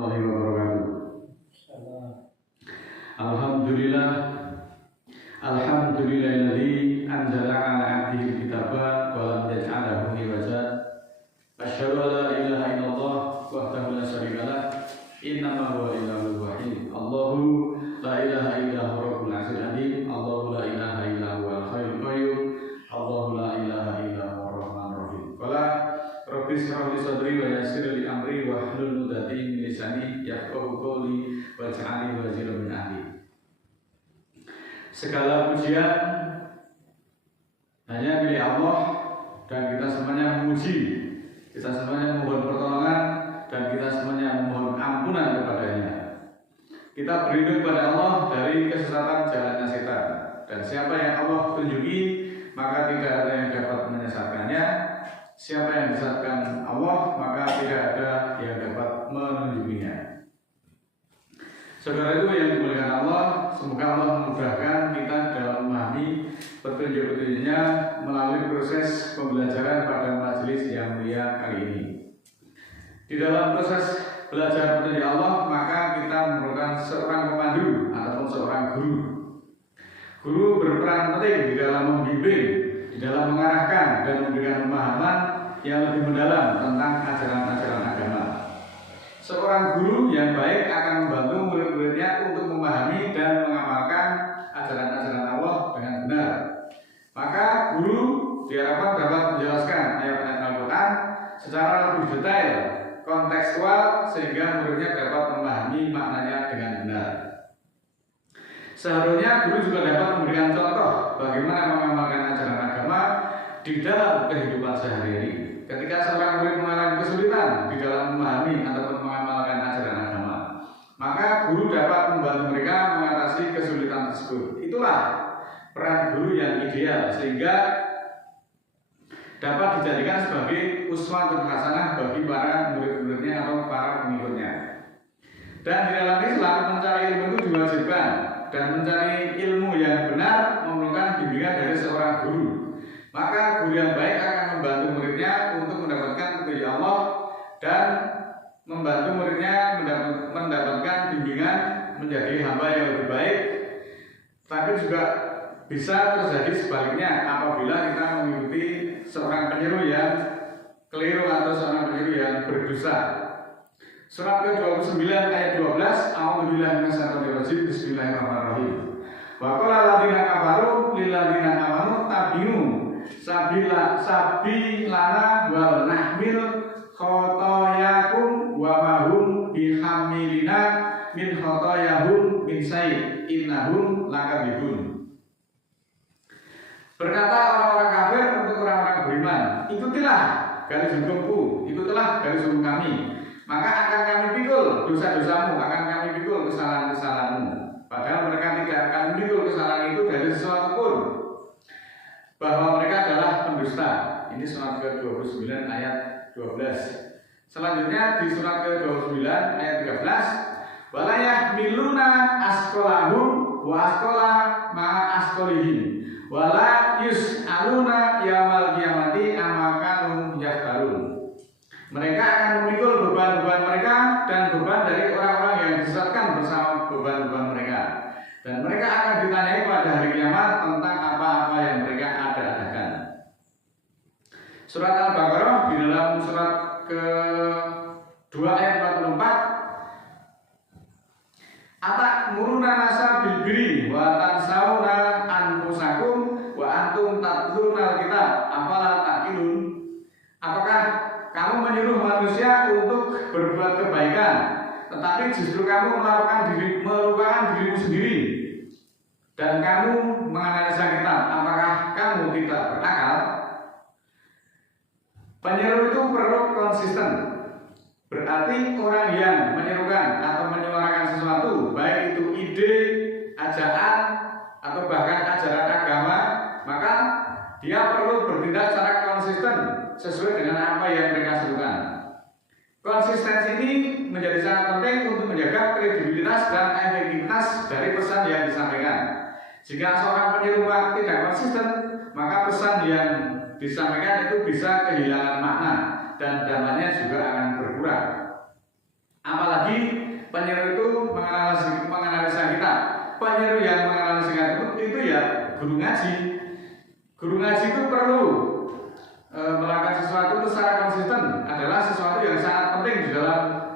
wabarakatuh. Alhamdulillahilladzi anzala ala 'abdihi kitaba wa lam yaj'alhu iwaja. Asyhadu an la ilaha illallah wahdahu la syarika lah, innama huwa ilahul wahid. Allahu la ilaha illa huwa rabbul 'arsyil 'azim. Allahu la ilaha illa huwal hayyul qayyum. Allahu la ilaha illa huwar rahmanur rahim. Qala rabbi shrah li sadri wa yassir li amri wa hlul 'uqdatam min lisani yafqahu qawli waj'alni waziran min ahli. Segala pujian hanya milik Allah, dan kita semuanya memuji, kita semuanya memohon pertolongan, dan kita semuanya memohon ampunan kepadanya. Kita berlindung kepada Allah dari kesesatan jalannya setan, dan siapa yang Allah tunjuki maka tidak ada yang dapat menyesatkannya. Siapa yang disesatkan Allah maka tidak ada yang dapat menunjukinya. Saudara itu yang dimuliakan Allah, semoga Allah memudahkan kita dalam memahami petunjuk-petunjuknya melalui proses pembelajaran pada majelis yang mulia kali ini. Di dalam proses belajar petunjuk Allah, maka kita memerlukan seorang pemandu ataupun seorang guru. Guru berperan penting di dalam membimbing, di dalam mengarahkan dan memberikan pemahaman yang lebih mendalam tentang ajaran-ajaran agama. Seorang guru yang baik akan membantu murid-muridnya untuk memahami dan mengamalkan ajaran-ajaran Allah dengan benar. Maka guru diharapkan dapat menjelaskan ayat-ayat Al-Quran secara lebih detail, kontekstual, sehingga muridnya dapat memahami maknanya dengan benar. Seharusnya guru juga dapat memberikan contoh bagaimana mengamalkan ajaran agama di dalam kehidupan sehari-hari. Ketika seorang murid mengalami kesulitan di dalam memahami ataupun mengamalkan ajaran agama, maka guru dapat membantu mereka mengatasi kesulitan tersebut. Itulah peran guru yang ideal, sehingga dapat dijadikan sebagai uswatun hasanah bagi para murid-muridnya atau para pengikutnya. Dan di dalam Islam, mencari ilmu itu diwajibkan, dan mencari ilmu yang benar memerlukan bimbingan dari seorang guru. Maka guru yang baik akan membantu muridnya untuk mendapatkan petunjuk Allah dan membantu muridnya mendapatkan bimbingan menjadi hamba yang lebih baik. Tapi juga bisa terjadi sebaliknya apabila kita mengikuti seorang penyeru yang keliru atau seorang penyeru yang berdosa. Surat ke-29 ayat 12, A'udzubillahi minasyaitonir rajim, bismillahirrahmanirrahim. Wa qala alladziina kafaru lil ladziina amanu tabi'u sabilana wal nahmil khotoyakum wa mahum bihamilina min khotoyahum min say innahum lakadzibun. Berkata orang-orang kafir untuk orang-orang beriman, ikutilah garis hukumku, ikutilah garis hukum kami, maka akan kami pikul dosa-dosamu, akan kami pikul kesalahan-kesalahanmu. Padahal mereka tidak akan memikul kesalahan itu dari sesuatu pun, bahwa mereka adalah pendusta. Ini surat ke-29 ayat 12. Selanjutnya di surat ke-29 ayat 13, walayah miluna askolahum wa askola ma'a askolihim wala yus'aluna yamal qiyamati amakanum yaftarun. Mereka akan memikul beban-beban mereka dan beban dari orang-orang yang disesatkan bersama beban-beban mereka. Dan mereka akan ditanyai pada hari kiamat tentang apa-apa yang mereka ada-adakan. Surat Al-Baqarah di dalam surat ke-2 ayat 44, atakmuruna nasa bil birri wa tansawna anfusakum wa antum tatlunal kitab afala taqilun. Apakah kamu menyuruh manusia untuk berbuat kebaikan, tetapi justru kamu melupakan dirimu sendiri, dan kamu menganalisa kitab? Apakah kamu tidak berakal? Penyeru itu perlu konsisten. Berarti orang yang menyerukan atau menyuarakan sesuatu, baik itu ide, ajaran, atau bahkan ajaran agama, maka dia perlu bertindak secara konsisten sesuai dengan apa yang mereka serukan. Konsistensi ini menjadi sangat penting untuk menjaga kredibilitas dan efektivitas dari pesan yang disampaikan. Jika seorang penyeru tidak konsisten, maka pesan yang disampaikan itu bisa kehilangan makna dan dampaknya juga akan berkurang. Apalagi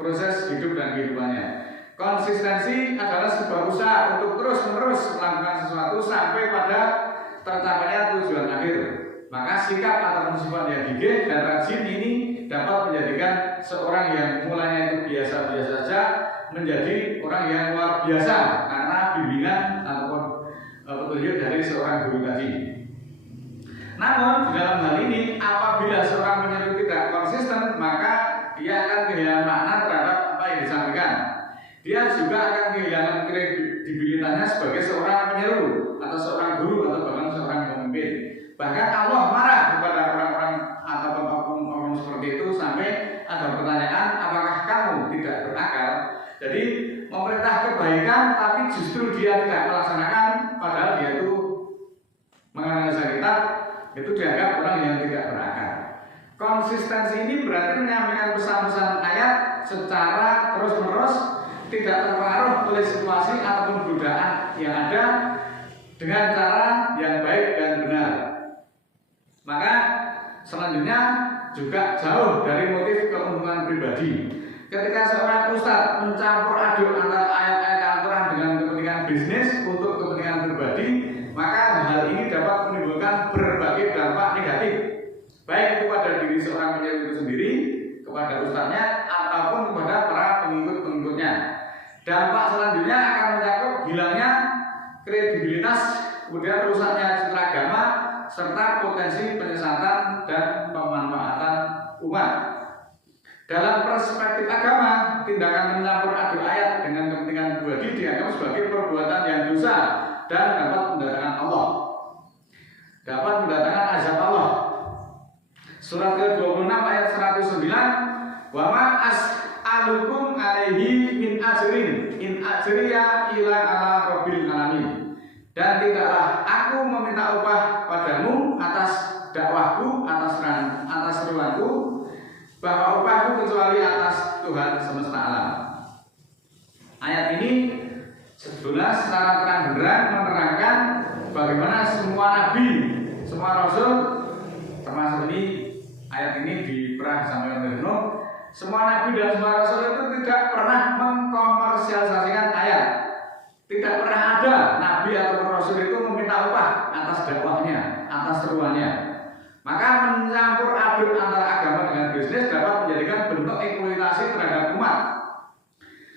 proses hidup dan kehidupannya. Konsistensi adalah sebuah usaha untuk terus-menerus melakukan sesuatu sampai pada tercapainya tujuan akhir. Maka sikap atau sifat yang gigih dan rajin ini dapat menjadikan seorang yang mulanya itu biasa-biasa saja menjadi orang yang luar biasa karena bimbingan ataupun petunjuk dari seorang guru tadi. Namun di dalam hal ini apabila seorang penyeru tidak konsisten, maka dia akan kehilangan makna terhadap apa yang disampaikan. Dia juga akan kehilangan kredibilitasnya sebagai seorang penyeru atau seorang guru atau bahkan seorang pemimpin. Bahkan Allah marah kepada orang-orang atau oknum seperti itu sampai ada pertanyaan, apakah kamu tidak berakal? Jadi memerintah kebaikan tapi justru dia tidak melaksanakan, padahal dia itu menganalisa kitab, itu dianggap orang yang tidak berakal. Konsistensi ini berarti menyampaikan pesan-pesan ayat secara terus-menerus, tidak terpengaruh oleh situasi ataupun godaan yang ada dengan cara yang baik dan benar. Maka selanjutnya juga jauh dari motif keuntungan pribadi. Ketika seorang ustadz mencampur aduk antara ayat-ayat Al-Quran dengan kepentingan bisnis untuk kepentingan pribadi, maka hal ini dapat menimbulkan berbagai dampak negatif, baik kepada diri seorang penyeru itu sendiri, kepada ustadznya, ataupun kepada para pengikut-pengikutnya. Dampak selanjutnya akan mencakup hilangnya kredibilitas, kemudian rusaknya citra agama, serta potensi penyesatan dan pemanfaatan umat. Dalam perspektif agama, tindakan mencampur aduk ayat dengan kepentingan pribadi dianggap sebagai perbuatan yang dosa dan dapat mendatangkan Allah, dapat mendatangkan azab Allah. Surat ke-26 ayat 109, wa ma as'alukum alaihi min ajrin in ajriya ila ala rabbil alamin. Dan tidaklah aku meminta upah padamu atas dakwahku, atas seruanku, bahwa upahku kecuali atas Tuhan semesta alam. Ayat ini sebetulnya secara terang-benderang menerangkan bagaimana semua nabi, semua rasul, termasuk ini ayat ini di perang disampaikan oleh Nuh, semua nabi dan semua rasul itu tidak pernah mengkomersialisasikan ayat. Tidak pernah ada nabi atau rasul itu meminta upah atas dakwahnya, atas seruannya. Maka mencampur aduk antara agama dengan bisnis dapat menjadikan bentuk eksploitasi terhadap umat.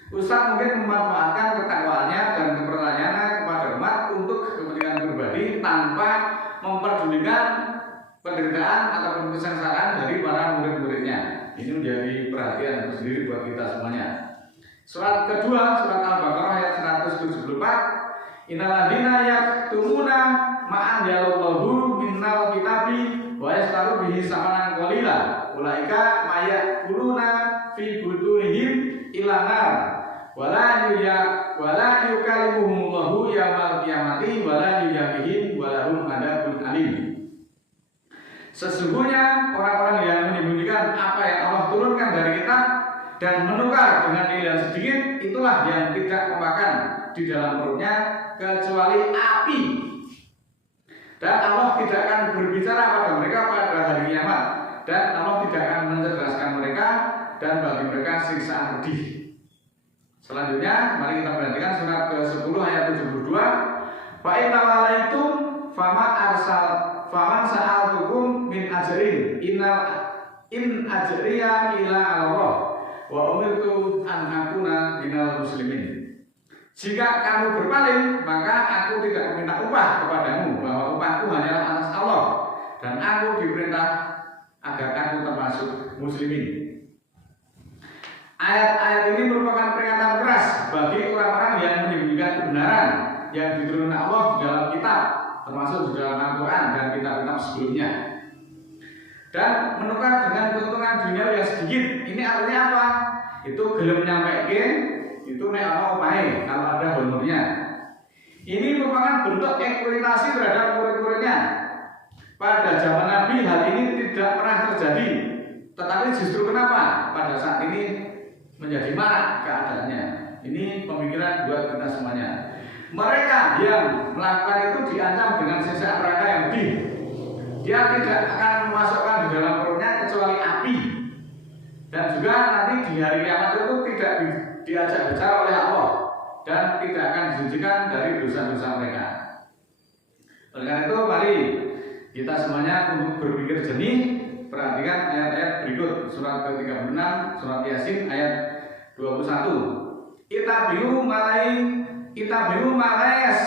Ustaz mungkin memanfaatkan ketakwaannya dan kepercayaannya kepada umat untuk kepentingan pribadi tanpa memperdulikan penderitaan ataupun kesengsaraan dari para murid-muridnya. Ini menjadi perhatian tersendiri buat kita semuanya. Surat kedua, surat Al-Baqarah ayat 174, Innalladzina yaktumuna ma'an yalallahu minnal kitabi wa yastaru bihi samanan qalila ulaika mayakuluna fi butunihim ilanar wala yukallimuhumullahu yaumal qiyamati wala yuzakkihim walahum adzabun alim. Sesungguhnya orang-orang yang menyembunyikan apa yang Allah turunkan dari kitab dan menukar dengan nilai yang sedikit, itulah yang tidak memakan di dalam perutnya kecuali api. Dan Allah tidak akan berbicara pada mereka pada hari kiamat, dan Allah tidak akan mencerdaskan mereka, dan bagi mereka siksaan pedih. Selanjutnya, mari kita perhatikan surat ke-10 ayat 72. Fa in tawallaitum faman sa'altukum min ajrin in ajriya ila Allah wa umirtu an akuna minal muslimin. Jika kamu berpaling, maka aku tidak meminta upah kepadamu, bahwa upahku hanyalah atas Allah, dan aku diperintah agar aku termasuk muslimin. Ayat-ayat ini merupakan peringatan keras bagi orang-orang yang menyembunyikan kebenaran yang diturunkan Allah di dalam kitab, termasuk di dalam Al-Quran dan kitab-kitab sebelumnya, dan menukar dengan keuntungan dunia yang sedikit. Ini artinya apa? Itu gelem nyampekin, itu nek ana opahe kalau ada honornya. Ini merupakan bentuk eksploitasi terhadap murid-muridnya. Pada zaman Nabi hal ini tidak pernah terjadi, tetapi justru kenapa pada saat ini menjadi marak keadaannya. Ini pemikiran buat kita semuanya. Mereka yang melakukan itu diancam dengan siksa neraka yang pedih. Dia tidak akan memasukkan di dalam perutnya kecuali api. Dan juga nanti di hari kiamat itu tidak diajak bicara oleh Allah dan tidak akan disucikan dari dosa-dosa mereka. Oleh karena itu mari kita semuanya untuk berpikir jernih. Perhatikan ayat-ayat berikut, surat ke-36 surat Yasin ayat 21. Itabiu malais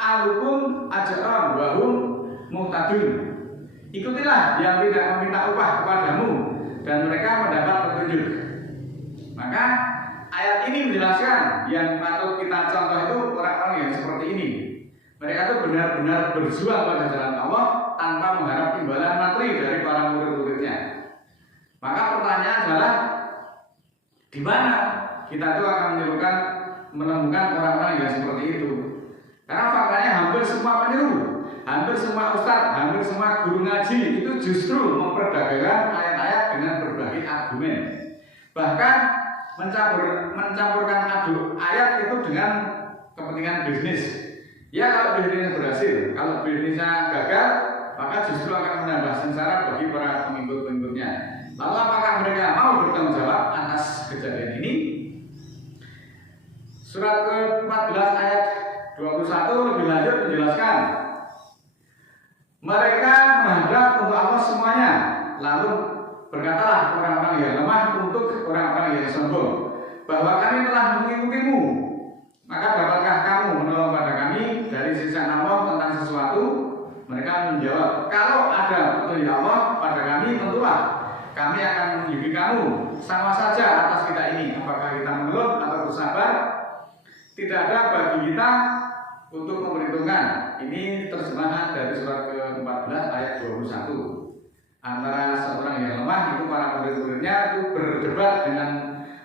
alukum ajron wahum muhtadun. Ikutilah yang tidak meminta upah kepadamu dan mereka mendapat petunjuk. Maka ayat ini menjelaskan yang patut kita contoh itu orang-orang yang seperti ini. Mereka itu benar-benar berjuang pada jalan Allah tanpa mengharap imbalan materi dari para murid-muridnya. Maka pertanyaan adalah, di mana kita itu akan menemukan orang-orang yang seperti itu? Karena faktanya hampir semua penyeru, hampir semua ustadz, hampir semua guru ngaji itu justru memperdagangkan ayat-ayat dengan berbagai argumen. Bahkan mencampurkan aduk ayat itu dengan kepentingan bisnis. Ya, kalau bisnisnya berhasil, kalau bisnisnya gagal, maka justru akan menambah sengsara bagi para pengikut-pengikutnya. Lalu apakah mereka mau bertanggung jawab atas kejadian ini? Surat ke-14 ayat 21 lebih lanjut menjelaskan, mereka menghadap untuk Allah semuanya, lalu berkatalah orang-orang yang lemah untuk orang-orang yang sombong, bahwa kami telah mengikutimu, maka dapatkah kamu menolong pada kami dari sisa Allah tentang sesuatu? Mereka menjawab, kalau ada petunjuk Allah pada kami, tentulah kami akan menunjuki kamu. Sama saja atas kita ini, apakah kita mengeluh atau bersabar, tidak ada bagi kita untuk memperhitungkan. Ini terjemahan dari surat ke-14 ayat 21. Antara seorang yang lemah itu para murid-muridnya itu berdebat dengan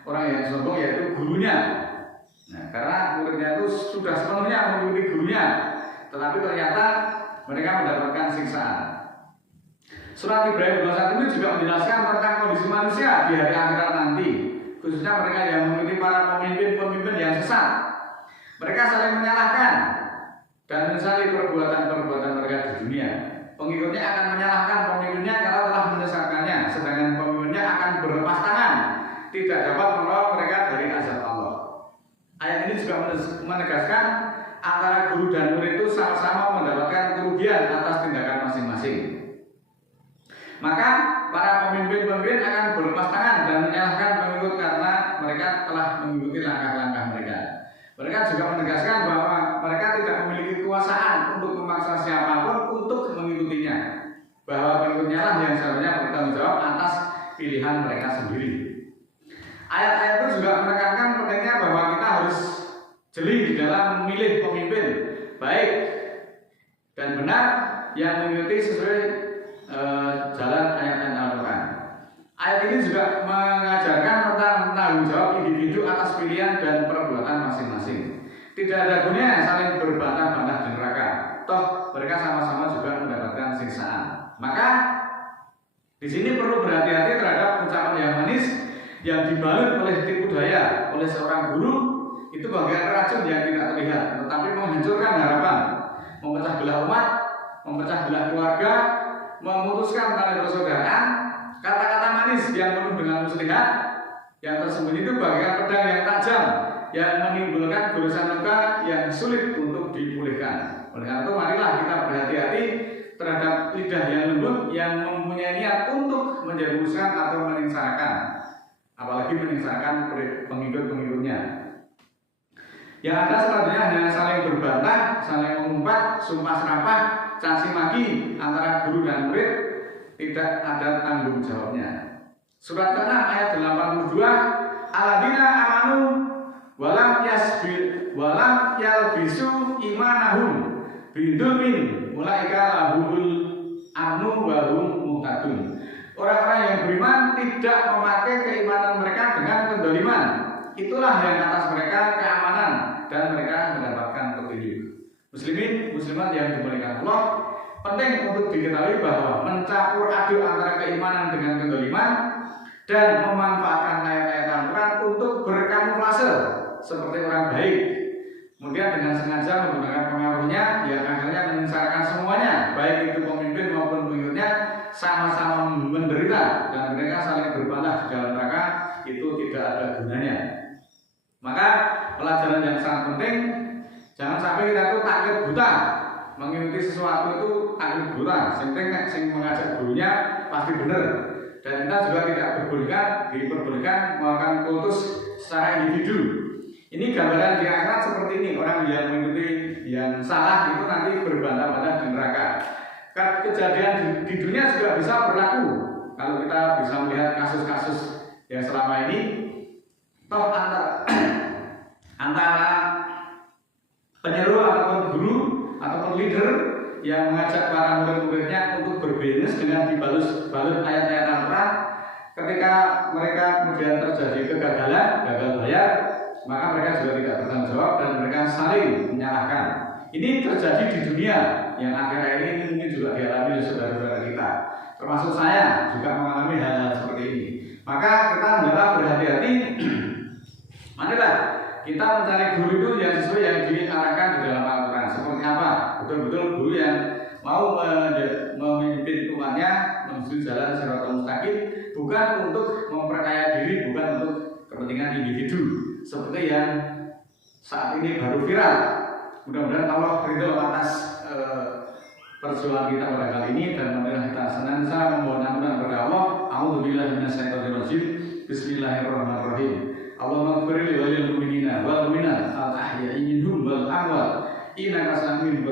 orang yang sombong, yaitu gurunya. Nah, karena muridnya itu sudah sepenuhnya mengikuti gurunya, tetapi ternyata mereka mendapatkan siksaan. Surat Ibrahim 21 ini juga menjelaskan tentang kondisi manusia di hari akhirat nanti, khususnya mereka yang mengikuti para pemimpin-pemimpin yang sesat. Mereka saling menyalahkan dan menyesali perbuatan-perbuatan mereka di dunia. Pengikutnya akan menyalahkan pemimpinnya karena telah menyesatkannya, sedangkan pemimpinnya akan berlepas tangan, tidak dapat menolong mereka dari azab Allah. Ayat ini juga menegaskan antara guru dan murid itu sama-sama mendapatkan kerugian atas tindakan masing-masing. Maka para pemimpin-pemimpin akan berlepas tangan dan menyalahkan pengikut karena mereka telah mengikuti langkah-langkah mereka. Mereka juga menegaskan bahwa mereka tidak memiliki kekuasaan untuk memaksa siapapun untuk mengikutinya, bahwa pengikutnya lah yang seharusnya bertanggung jawab atas pilihan mereka sendiri. Ayat-ayat itu juga menekankan pentingnya bahwa kita harus jeli di dalam memilih pemimpin baik dan benar yang mengikuti sesuai jalan ayat-ayat Al-Quran. Ayat ini juga mengajarkan tentang tanggung jawab individu atas pilihan dan perbuatan masing-masing. Tidak ada gunanya saling berbantah-bantah di neraka. Toh mereka sama-sama juga mendapatkan siksaan. Maka di sini perlu berhati-hati terhadap ucapan yang manis yang dibalut oleh tipu daya oleh seorang guru. Itu bagian racun yang tidak terlihat, tetapi menghancurkan harapan, memecah belah umat, memecah belah keluarga, memutuskan tali persaudaraan. Kata-kata manis yang penuh dengan muslihat yang tersembunyi itu bagian pedang yang tajam yang menimbulkan goresan luka yang sulit untuk dipulihkan. Oleh karena itu marilah kita berhati-hati terhadap lidah yang lembut yang mempunyai niat untuk menjerumuskan atau menyengsarakan, apalagi menyengsarakan pengikut-pengikutnya. Yang ada selanjutnya hanya saling berbantah, saling mengumpat, sumpah serapah, caci maki antara guru dan murid, tidak ada tanggung jawabnya. Surat ke-6 ayat 82, Alladzina amanu walam yalbisu imanahum bidzulmin ulaika lahumul amnu wa hum muhtadun. Orang-orang yang beriman tidak memakai keimanan mereka dengan kedzaliman. Itulah yang atas mereka keamanan dan mereka mendapatkan petunjuk. Muslimin, muslimat yang dimuliakan Allah, penting untuk diketahui bahwa mencampur aduk antara keimanan dengan kedzaliman dan memanfaatkan ayat-ayat Al-Quran untuk berkamuflase seperti orang baik, kemudian dengan sengaja menggunakan pengaruhnya yang akhirnya menyengsarakan semuanya, baik itu pemimpin maupun pengikutnya, sama-sama menderita dan mereka saling berbantah di dalam neraka pelajaran yang sangat penting. Jangan sampai kita itu taklid buta, mengikuti sesuatu itu taklid buta. Yang mengajak gurunya pasti benar. Dan kita juga tidak diperbolehkan melakukan kultus secara individu. Ini gambaran di akhirat seperti ini. Orang yang mengikuti yang salah itu nanti berbantah-bantah di neraka. Kejadian di dunia juga bisa berlaku. Kalau kita bisa melihat kasus-kasus yang selama ini, toh antara penyeru ataupun guru ataupun leader yang mengajak para murid-muridnya untuk berbisnis dengan dibalut ayat-ayat Al-Quran, ketika mereka kemudian terjadi kegagalan, gagal bayar, maka mereka juga tidak bertanggung jawab dan mereka saling menyalahkan. Ini terjadi di dunia yang akhir-akhir ini mungkin juga dialami oleh saudara-saudara kita, termasuk saya juga mengalami hal-hal seperti ini. Maka kita hendaklah berhati-hati. Marilah kita mencari guru itu yang sesuai yang diarahkan di dalam Al-Quran. Seperti apa? Betul-betul guru yang mau memimpin umatnya menuju jalan Shiratal Mustaqim, bukan untuk memperkaya diri, bukan untuk kepentingan individu seperti yang saat ini baru viral. Mudah-mudahan Allah ridho atas perjuangan kita pada kali ini dan marilah kita senantiasa memohon ampunan kepada Allah. A'udzubillahi minasyaitonirrajim. Bismillahirrahmanirrahim. Allahumma ighfir li walil mu'minina wal mu'minat al ahya'i minhum wal amwat innaka sami'un